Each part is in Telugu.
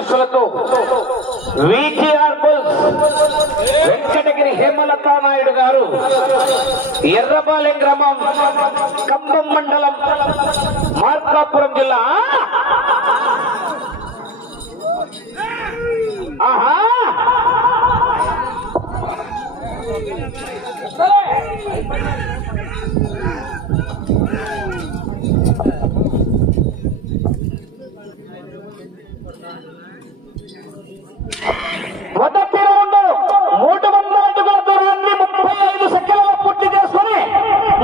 ఆశీస్సులతో విటిఆర్ బుల్స్ వెంకటగిరి హేమలతా నాయుడు గారు ఎర్రపాలెం గ్రామం కంబం మండలం మార్కాపురం జిల్లా. ఆహా! మొదటి రౌండ్. మూడు వందల అడుగుల దూరాన్ని ముప్పై ఐదు పూర్తి చేసుకుని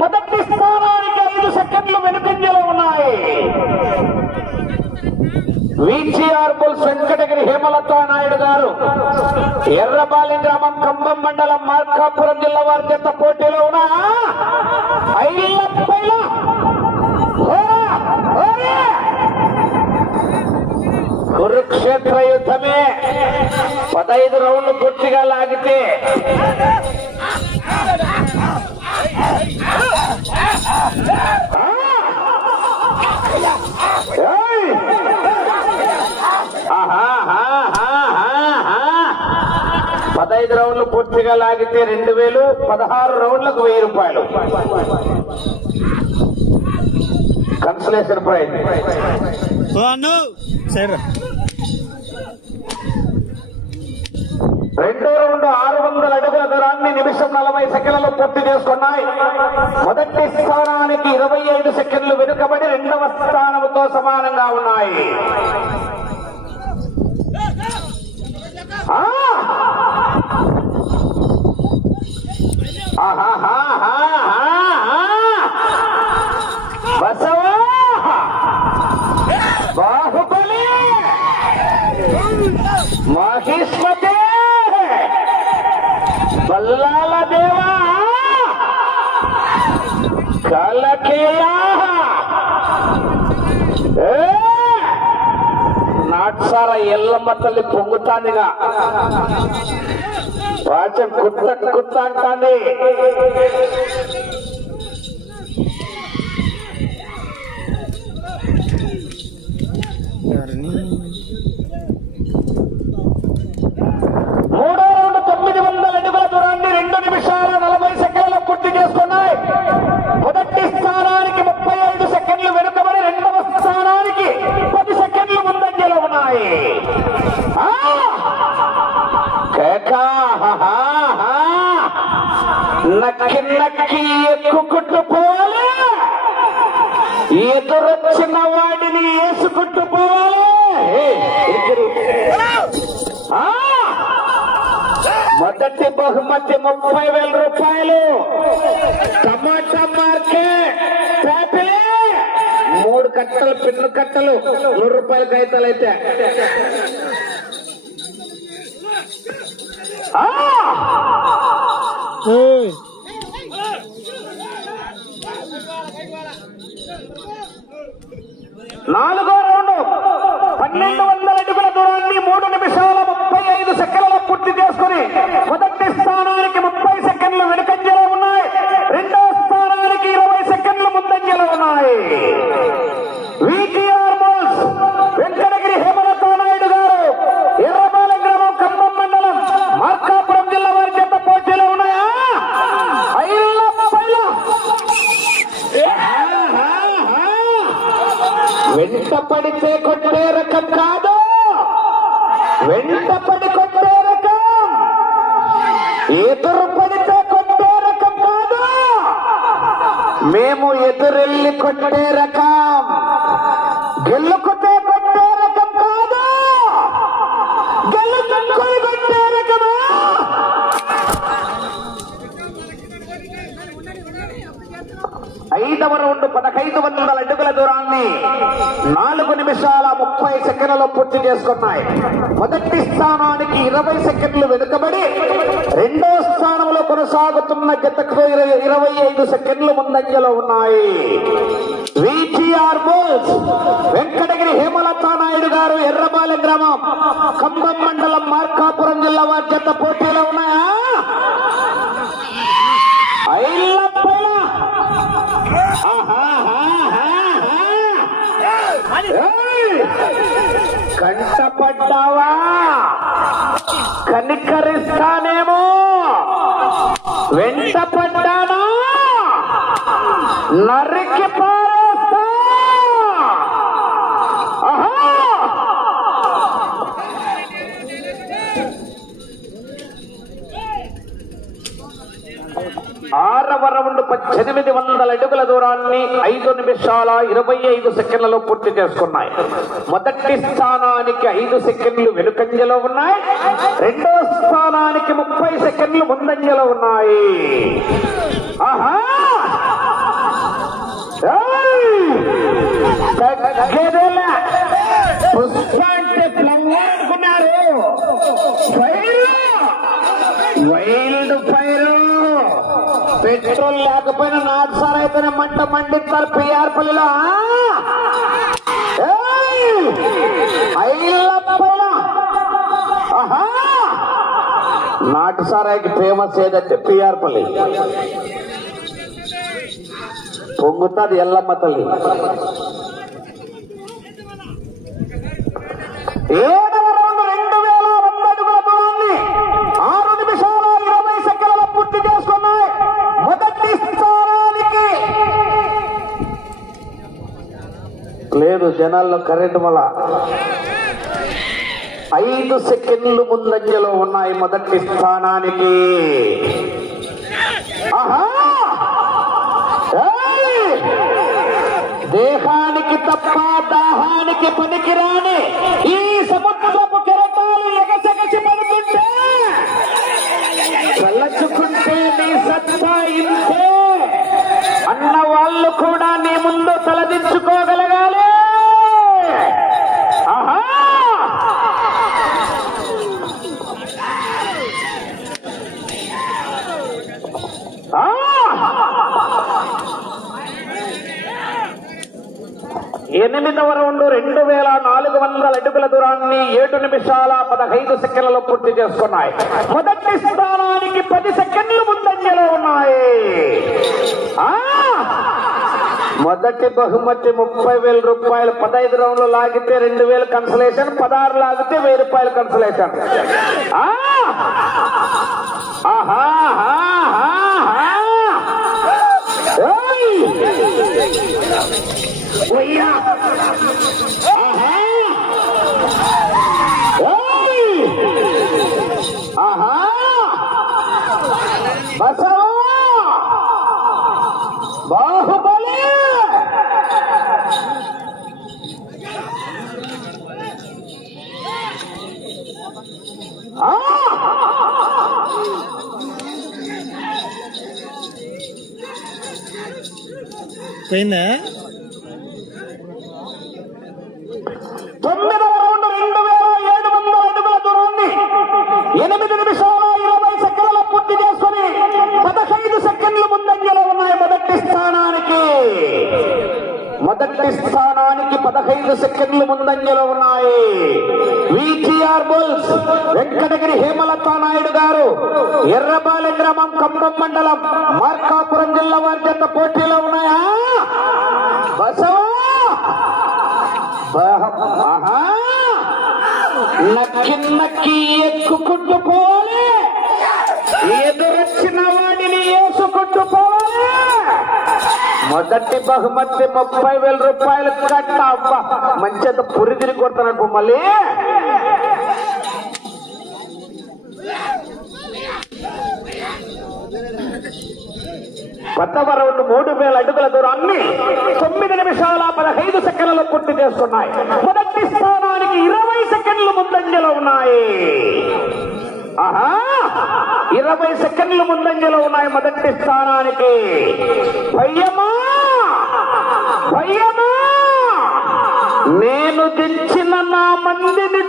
మొదటి స్థానానికి ఐదు సెకండ్లు వెనుకంజలో ఉన్నాయి. విజిఆర్ బుల్స్ వెంకటగిరి హేమలతా నాయుడు గారు. ఎర్రపాలెం గ్రామం కంబం మండలం మార్కాపురం జిల్లా వారి చేత పోటీలో ఉన్నా ఐళ్ళ పైల. కురుక్షేత్ర పదైదు రౌండ్లు పూర్తిగా లాగితే. పదైదు రౌండ్లు పూర్తిగా లాగితే రెండు వేలు పదహారు రౌండ్లకు వెయ్యి రూపాయలు. కన్సలేషన్ ప్రైజ్ అన్ను సరే రెండో రౌండ్ ఆరు వందల అడుగుల దూరాన్ని నిమిషం నలభై సెకండ్లలో పూర్తి చేసుకున్నాయి. మొదటి స్థానానికి ఇరవై ఐదు సెకండ్లు వెనుకబడి రెండవ స్థానంతో సమానంగా ఉన్నాయి. ఆ! బల్లాల దేవా! కలకేయా ఏ! ఎల్లమ్మ తల్లి పొంగుతాందిగా. వాచం కుత్త కుత్త అంటాంది ఎవరిని మూడో రౌండ్ తొమ్మిది వందల అడుగుల దూరాన్ని రెండు నిమిషాల నలభై సెకండ్ల పూర్తి చేసుకున్నాయి మొదటి స్థానానికి ముప్పై ఐదు సెకండ్లు వెనుకబడి రెండవ స్థానానికి పది సెకండ్లు ముందంజలో ఉన్నాయి ఆ! కేకా! హహా! హా! వాడికి ఎక్కుకుంటూ పోవాలి. ఎదురొచ్చిన వాడిని వేసుకుంటూ పోవాలి. మొదటి బహుమతి ముప్పై వేల రూపాయలు. Tomato market. ట్యాపిలే. మూడు కట్టలు పిన్ను కట్టలు నూరు రూపాయల కాగితాలు అయితే. చేసుకుని మేము ఎదురెళ్ళి కొట్టే రకం. గెలుకుతే కొట్టే రకం కాదు. గెలుచుకొని కొట్టే రకమా? ఐదవ రౌండ్ పదహైదు వందల అడుగుల దూరం. దూరాన్ని నాలుగు నిమిషాల ముప్పై సెకండ్లలో పూర్తి చేసుకున్నాయి. మొదటి స్థానానికి ఇరవై సెకండ్లు వెనుకబడి రెండో స్థానంలో కొనసాగుతున్న గతకు ఇరవై ఐదు సెకండ్లు ముందంజలో ఉన్నాయి. విజిఆర్ బోల్స్ వెంకటగిరి హేమలతా నాయుడు గారు ఎర్రబాలెం గ్రామం ఖమ్మం మండలం మార్కాపురం జిల్లా వారి జత పోటీలో ఉన్నాయా? కంటపడ్డావా? కనికరిస్తానేమో. వెంటపడ్డానా? నరికిపో నరికి పారేస్తా ఆహా! ఆరవ రౌండ్ పద్దెనిమిది వందల అడుగుల దూరాన్ని ఐదు నిమిషాల ఇరవై ఐదు సెకండ్లలో పూర్తి చేసుకున్నాయి. మొదటి స్థానానికి ఐదు సెకండ్లు వెనుకంజలో ఉన్నాయి. రెండో స్థానానికి ముప్పై సెకండ్లు ముందంజలో ఉన్నాయి. ఆహా! పెట్రోల్ లేకపోయినా నాకు సార్ అయితేనే మంట మండిస్తారు పిఆర్ పల్లిలో నాటు సారాయికి ఫేమస్ ఏదంటే పిఆర్ పల్లి. పొంగుతుంది ఎల్లమ్మ తల్లి. ఏ జనాల్లో కరెంట్ వల్ల ఐదు సెకండ్లు ముందంజలో ఉన్నాయి మొదటి స్థానానికి. దేహానికి తప్ప దాహానికి పనికిరాని ఈ ఎనిమిదవ రౌండ్ రెండు వేల నాలుగు వందల అడుగుల దూరాన్ని ఏడు నిమిషాల పదహైదు సెకండ్లలో పూర్తి చేసుకున్నాయి. మొదటి స్థానానికి పది సెకండ్లు ముందంజలో ఉన్నాయి. మొదటి బహుమతి ముప్పై వేల రూపాయలు. పదహైదు రౌండ్లు లాగితే రెండు వేలు కన్సలేషన్ పదహారు లాగితే వెయ్యి రూపాయలు కన్సలేషన్ ఆహా! ఆహా, ఆహా. ఆహా. బసవా. బాహుబలి పోయిందా తొమ్మిదవ రౌండ్ రెండు వేల ఏడు వందల అడుగుల దూరాన్ని ఎనిమిది నిమిషాల ఇరవై సెకండ్ల పూర్తి చేసుకుని పదహైదు సెకండ్లు ముందంజలో ఉన్నాయి మొదటి స్థానానికి మొదటి స్థానానికి పదహైదు సెకండ్లు ముందంజలో ఉన్నాయి విటిఆర్ బుల్స్ వెంకటగిరి హేమలతా నాయుడు గారు ఎర్రబాలి గ్రామం ఖమ్మం మండలం మార్కాపురం జిల్లా వారి చేత పోటీలో ఉన్నాయా బసవా ఆహా! నక్కి నక్కి ఎక్కుకుంటూ పోవాలి ఎదురొచ్చిన వాడిని వేసుకుంటూ పోవాలి మొదటి బహుమతి ముప్పై వేల రూపాయలు కట్ట అబ్బా మంచి అంత తిరిగి కొడతాను మళ్ళీ. పదవ రౌండ్ మూడు వేల అడుగుల దూరాన్ని తొమ్మిది నిమిషాల పదహైదు సెకండ్లలో పూర్తి చేస్తున్నాయి. మొదటి స్థానానికి ఇరవై సెకండ్లు ముందంజలో ఉన్నాయి. ఆహా! ఇరవై సెకండ్లు ముందంజలో ఉన్నాయి మొదటి స్థానానికి. భయ్యమా భయ్యమా నేను తెచ్చిన నా మందిని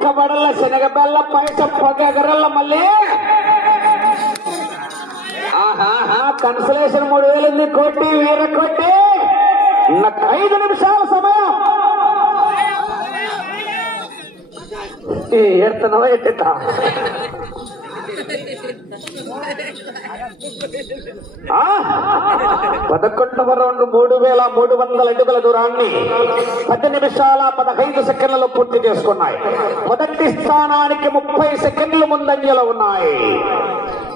ದುಃಖ ಪಡಲ್ಲ ಶನಗ ಬೆಲ್ಲ, ಪಾಯಸ ಪಗರಲ್ಲ ಮಲ್ಲಿ. ಆಹಾ ಹಾ ಕನ್ಸಲೇಷನ್ ಮೂಡುವೆಲ್ಲಿ ಕೊಟ್ಟಿ, ವೀರ ಕೊಟ್ಟಿ. ಐದು ನಿಮಿಷ ಸಮಯ. ಏರ್ತನವ ಎಟ್ಟಿತ್ತ పదకొండవ రౌండ్ మూడు వేల మూడు వందల అడుగుల దూరాన్ని పది నిమిషాల పదహైదు సెకండ్లలో పూర్తి చేసుకున్నాయి. మొదటి స్థానానికి ముప్పై సెకండ్లు ముందంజలో ఉన్నాయి.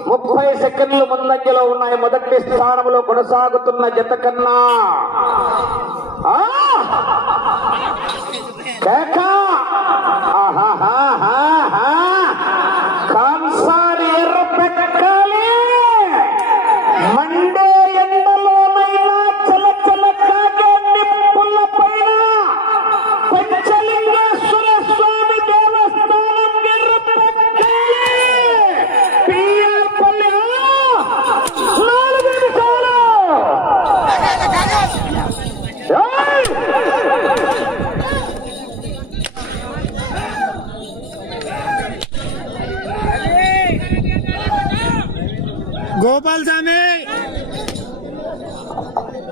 ముప్పై సెకండ్లు ముందంజలో ఉన్నాయి. మొదటి స్థానంలో కొనసాగుతున్న జత కన్నా ఆ! కేక! ఆహాహాహాహా! కాన్సారి ఎర్ర పెట్టాలి మండే ఎండలోనైనా చల చల కాగే నిప్పుల పైన పంచలింగేశ్వర స్వామి దేవస్థానం ఎర్ర పెట్టాలి పిఎల్ పల్లె నాలుగు నిమిషాలు ఏయ్! గోపాల్ స్వామి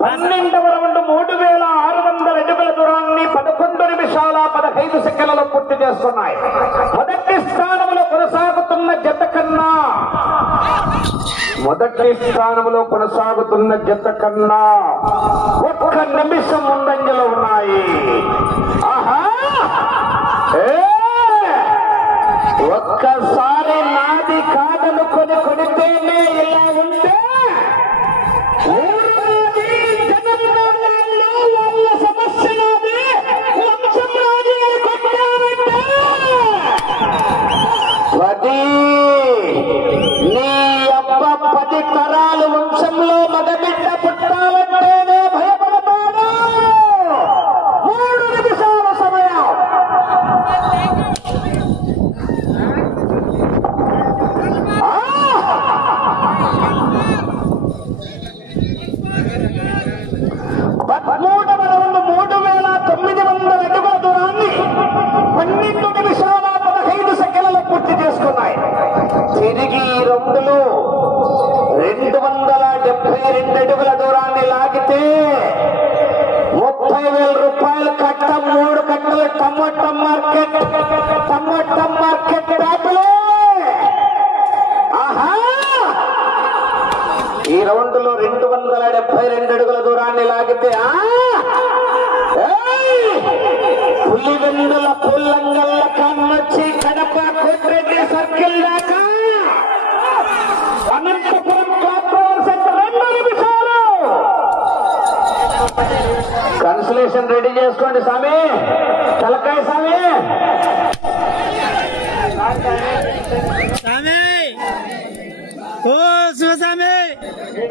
పన్నెండవ రౌండ్ మూడు వేల ఆరు వందల అడుగుల దూరాన్ని పదకొండు నిమిషాల పదహైదు సెకండ్లలో పూర్తి చేస్తున్నాయి. మొదటి స్థానంలో కొనసాగుతున్న జత కన్నా మొదటి స్థానంలో కొనసాగుతున్న జత కన్నా ఒక్క నిమిషం ముందంజలో ఉన్నాయి. ఆహా! ఒక్కసారి నాది కాదనుకొని కొడితేనే ఇలా ఉంటే ఊరిలోని జనవిధానాల్లో వాళ్ళ సమస్య నాది, వంశం నాది అని కొట్టారంటే పది నీ అబ్బ పది తరాలు వంశంలో మగబిడ్డ పుట్టాలంటేనే భయపడతాడు మూడు నిమిషాల సమయం పదమూడవ రౌండ్ మూడు వేల తొమ్మిది వందల అడుగుల దూరాన్ని పన్నెండు నిమిషాల పదహైదు సెకండ్లలో పూర్తి చేసుకున్నాయి తిరిగి ఈ రౌండ్లో రెండు వందల డెబ్బై రెండు అడుగుల దూరాన్ని లాగితే ముప్పై వేల రూపాయలు కట్ట మూడు కట్టలు టమాటా మార్కెట్ టమాటా మార్కెట్ ట్యాపులే ఆహా ఈ రౌండ్లో రెండు వందల డెబ్బై రెండు అడుగుల దూరాన్ని లాగితే ఆ! ఏయ్! పులివెందుల కన్సలేషన్ రెడీ చేసుకోండి స్వామి. తలకాయ స్వామి.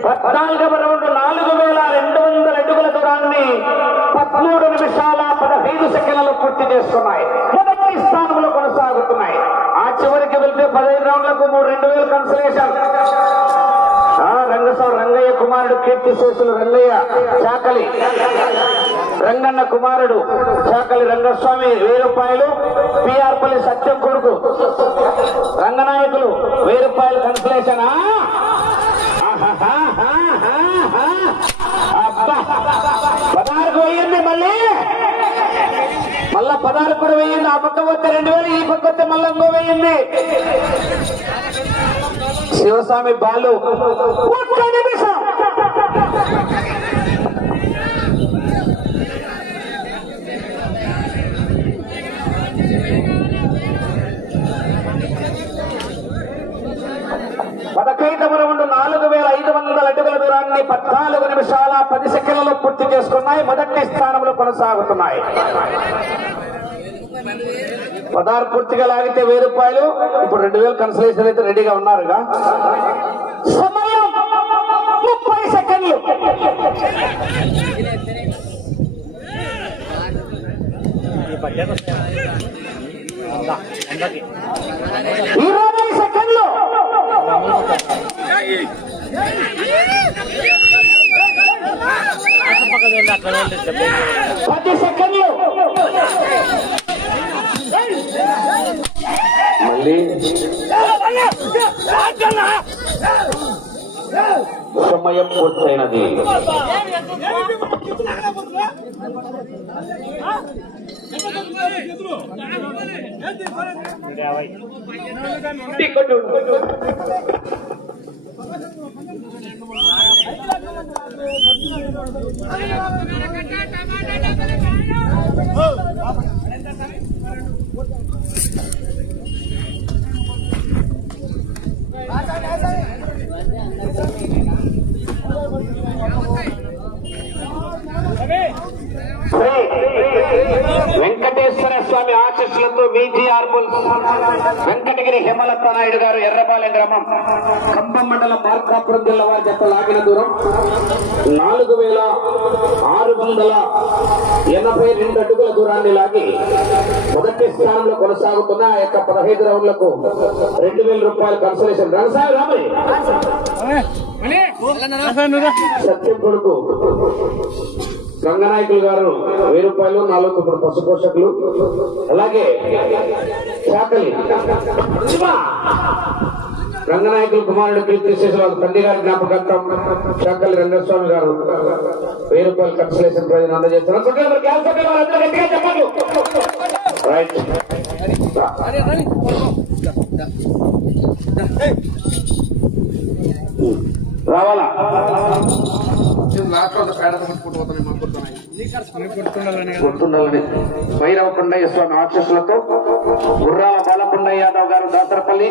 పద్నాలుగవ రౌండ్ నాలుగు వేల రెండు వందల అడుగుల దూరాన్ని పదమూడు నిమిషాల పదహైదు సెకండ్లలో పూర్తి చేస్తున్నాయి. మొదటి స్థానంలో కొనసాగుతున్నాయి. ఆ చివరికి వెళ్తే పదహైదు రౌండ్లకు మూడు రెండు వేలు కన్సలేషన్ ఆ, రంగస్వామి రంగయ్య కుమారుడు కీర్తి శేషులు రంగయ్య చాకలి. రంగన్న కుమారుడు చాకలి రంగస్వామి వెయ్యి రూపాయలు పిఆర్పల్లి సత్యం కొడుకు. రంగనాయకులు వెయ్యి రూపాయలు కన్సలేషనా పదహారుకు వెయ్యింది మళ్ళీ. మళ్ళా పదహారు కూడా వెయ్యింది ఆ పక్క వస్తే రెండు వేలు ఈ పక్క వస్తే మళ్ళీ ఇంకో వెయ్యింది శివస్వామి బాలు ఒక్క నిమిషం పదకైదవ రౌండ్ నాలుగు వేల ఐదు వందల అడుగుల దూరాన్ని నాలుగు నిమిషాల పది సెకండ్లలో పూర్తి చేసుకున్నాయి. మొదటి స్థానంలో కొనసాగుతున్నాయి. పదహారు పూర్తిగా లాగితే వెయ్యి రూపాయలు. ఇప్పుడు రెండు వేలు కన్సలేషన్ అయితే రెడీగా ఉన్నారుగా. సమయం ముప్పై సెకండ్లు. ఇరవై సెకండ్లు. పది సెకండ్లు. మళ్ళీ. సమయం పూర్తయినది. శ్రీ స్వామి ఆశీస్సులతో విజిఆర్ వెంకటగిరి హేమలత నాయుడు గారు ఎర్రపాలెం గ్రామం. ఖమ్మం మండలం మార్కాపురం జిల్లా వారి జత లాగిన దూరం. నాలుగు వేల ఆరు వందల ఎనభై రెండు అడుగుల దూరాన్ని లాగి మొదటి స్థానంలో కొనసాగుతున్న ఆ యొక్క పదహైదు రౌండ్లకు రెండు వేల రూపాయలు కన్సలేషన్ రణసాయి రామరి సత్యం కొడుకు. రంగనాయకులు గారు వెయ్యి రూపాయలు నాలుగు ఇప్పుడు పశు పోషకులు అలాగే చాకలి రంగనాయకులు కుమారుడు కీర్తి శేషరాజు తండ్రి గారి జ్ఞాపకార్థం చాకలి రంగస్వామి గారు వెయ్యి రూపాయలు కన్సలేషన్ ప్రయోజనం అందజేస్తున్నారు. చుట్టాలు వాళ్ళందరూ గట్టిగా చెప్పండి రైట్ రావాలా గుర్తుండాలని భైరవకొండయ్య స్వామి ఆశీస్సులతో గుర్రాల బాలకొండయ్య యాదవ్ గారు దాసరపల్లి.